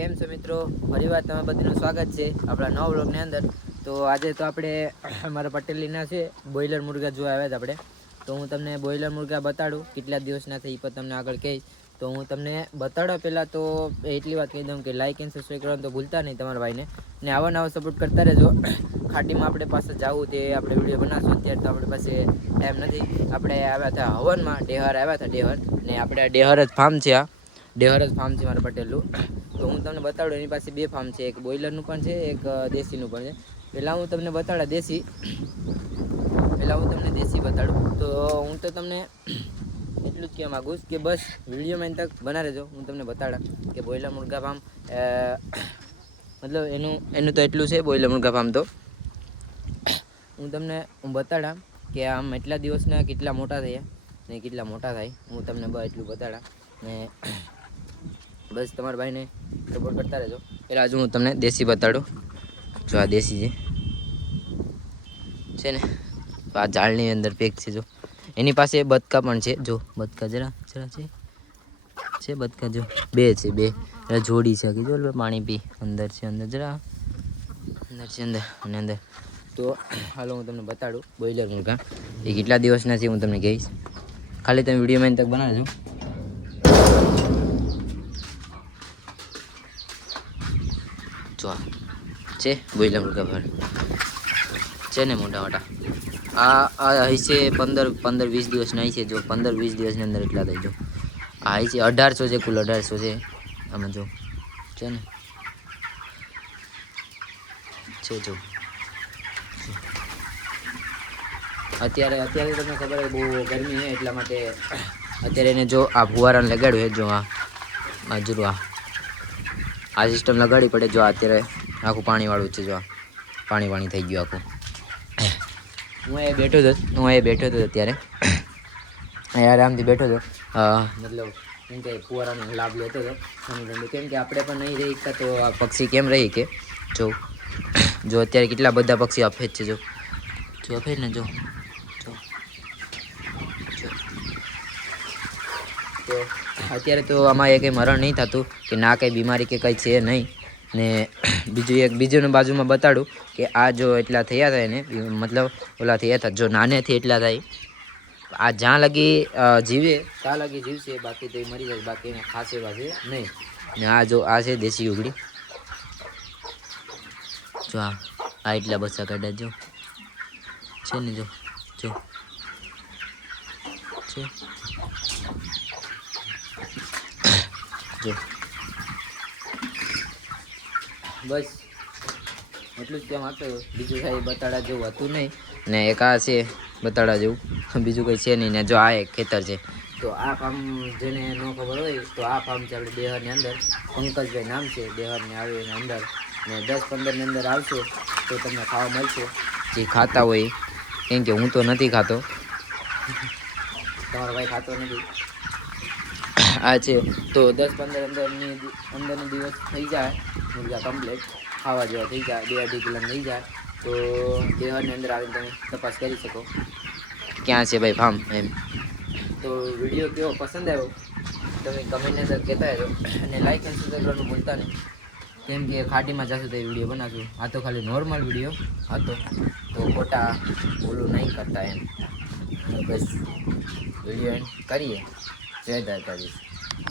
કેમ છો મિત્રો? ફરીવાર તમે બધાનું સ્વાગત છે આપણા નવા વ્લોગની અંદર. તો આજે તો આપણે મારા પટેલીના છે બોઈલર મુર્ગા જોવા આવ્યા હતા આપણે. તો હું તમને બોઈલર મુર્ગા બતાડું કેટલા દિવસના થઈ એ પણ તમને આગળ કહીશ. તો હું તમને બતાડવા પહેલાં તો એટલી વાત કહી દઉં કે લાઇક એન્ડ સબસ્ક્રાઈબ કરવાનું તો ભૂલતા નહીં તમારા ભાઈને, ને આવા નવા સપોર્ટ કરતા રહેજો. ખાટીમાં આપણે પાસે જવું તે આપણે વિડીયો બનાવશું. અત્યારે તો આપણી પાસે ટાઈમ નથી. આપણે આવ્યા હતા હવનમાં, ડેહર આવ્યા હતા ડેહર, ને આપણે ડેહર જ ફાર્મ છે. આ ડેહર જ ફાર્મ છે મારા પટેલનું. તો હું તમને બતાડું, એની પાસે બે ફાર્મ છે, એક બોઈલરનું પણ છે, એક દેશીનું પણ છે. પહેલાં હું તમને બતાડા દેશી બતાડું. તો હું તો તમને એટલું જ કહેવા માગું કે બસ વિડીયોમાં તક બના રહેજો. હું તમને બતાડા કે બોઈલર મુર્ગા ફાર્મ મતલબ એનું તો એટલું છે. બોઈલર મુર્ગા ફાર્મ તો હું તમને બતાડા કે આમ એટલા દિવસના કેટલા મોટા થયા ને કેટલા મોટા થાય, હું તમને એટલું બતાડા. ને બસ તમારા ભાઈને સપોર્ટ કરતા રહેજો. પહેલાં હજુ હું તમને દેશી બતાડું. જો આ દેશી છે ને, આ ઝાડની અંદર પેક છે. જો એની પાસે બતકા પણ છે. જો બતકા જરા છે બતકા, જો બે છે, બે જોડી છે. જો પાણી પી અંદર છે, અંદર જરા અંદર છે, અંદર. તો હાલો હું તમને બતાડું બોઈલર મુર્ગા એ કેટલા દિવસના છે હું તમને કહીશ. ખાલી તમે વિડીયોમાં તક બનાવજો. જો છે બોઈલર મુર્ગા પર છે ને મોટા મોટા. આ હશે 15-20 દિવસના હશે. જો 15-20 દિવસની અંદર એટલા થઈ. જો આ હશે 1800 છે, કુલ 1800 છે આમાં. જો છે ને છે. જો અત્યારે તમને ખબર હોય બહુ ગરમી છે, એટલા માટે અત્યારે એને જો આ ફુવારાને લગાડ્યું છે. જો આ જુઓ આ સિસ્ટમ લગાડવી પડે. જો અત્યારે આખું પાણીવાળું છે. જો આ પાણી થઈ ગયું આખું. હું એ બેઠો હતો અત્યારે આરામથી બેઠો હતો. મતલબ કેમ કે ફુવારાનો લાભ લેતો હતો. કેમ કે આપણે પણ નહીં રહી શકતા તો આ પક્ષી કેમ રહી કે. જો અત્યારે કેટલા બધા પક્ષી અફેજ છે. જો અફેજ ને જો તો અત્યારે તો આમાં કંઈ મરણ નહીં થતું કે ના કંઈ બીમારી કે કંઈ છે નહીં. ને બીજું બાજુમાં બતાડું કે આ જો એટલા થયા થાય ને, મતલબ ઓલા થયા હતા જો નાનેથી એટલા થાય. આ જ્યાં લગી જીવે ત્યાં લગી જીવશે, બાકી તો એ મરી જાય. બાકી એને ખાસે વાસે નહીં. ને આ જો આ છે દેશી ઉગડી. જો આ એટલા બચ્ચા કાઢ્યા. જો છે ને, જો છે જો બસ એટલું જ કહેવા માંગતો. બીજું કાંઈ બતાડા જેવું હતું નહીં. ને એક આ છે બતાડા જેવું, બીજું કંઈ છે નહીં. ને જો આ એક ખેતર છે. તો આ ફાર્મ જેને ન ખબર હોય તો આ ફાર્મ છે આપણે ડેહરની અંદર. પંકજભાઈ નામ છે, ડેહરની આવે એની અંદર. ને 10-15ની અંદર આવશો તો તમને ખાવા મળશે જે ખાતા હોય. કેમ કે હું તો નથી ખાતો, તમારો ભાઈ ખાતો નથી. આ છે તો 10-15 અંદરનો દિવસ થઈ જાય મુર્ગા કમ્પ્લેટ ખાવા જેવા થઈ જાય. 2-2.5 કિલો થઈ જાય તો ડેહરની અંદર આવીને તમે તપાસ કરી શકો ક્યાં છે ભાઈ ફાર્મ એમ. તો વિડીયો કેવો પસંદ આવ્યો તમે કમેન્ટની અંદર કહેતા રહો. અને લાઇક એન્ડ સબસ્ક્રાઈબ કરવાનું ભૂલતા નહીં. કેમ કે ખાટીમાં જશું તો એ વિડીયો બનાવશું. આ તો ખાલી નોર્મલ વિડીયો હતો, તો ખોટા ઓલું નહીં કરતા એમ. બસ વિડીયો એન્ડ કરીએ. જય દ્વારકાધીશ.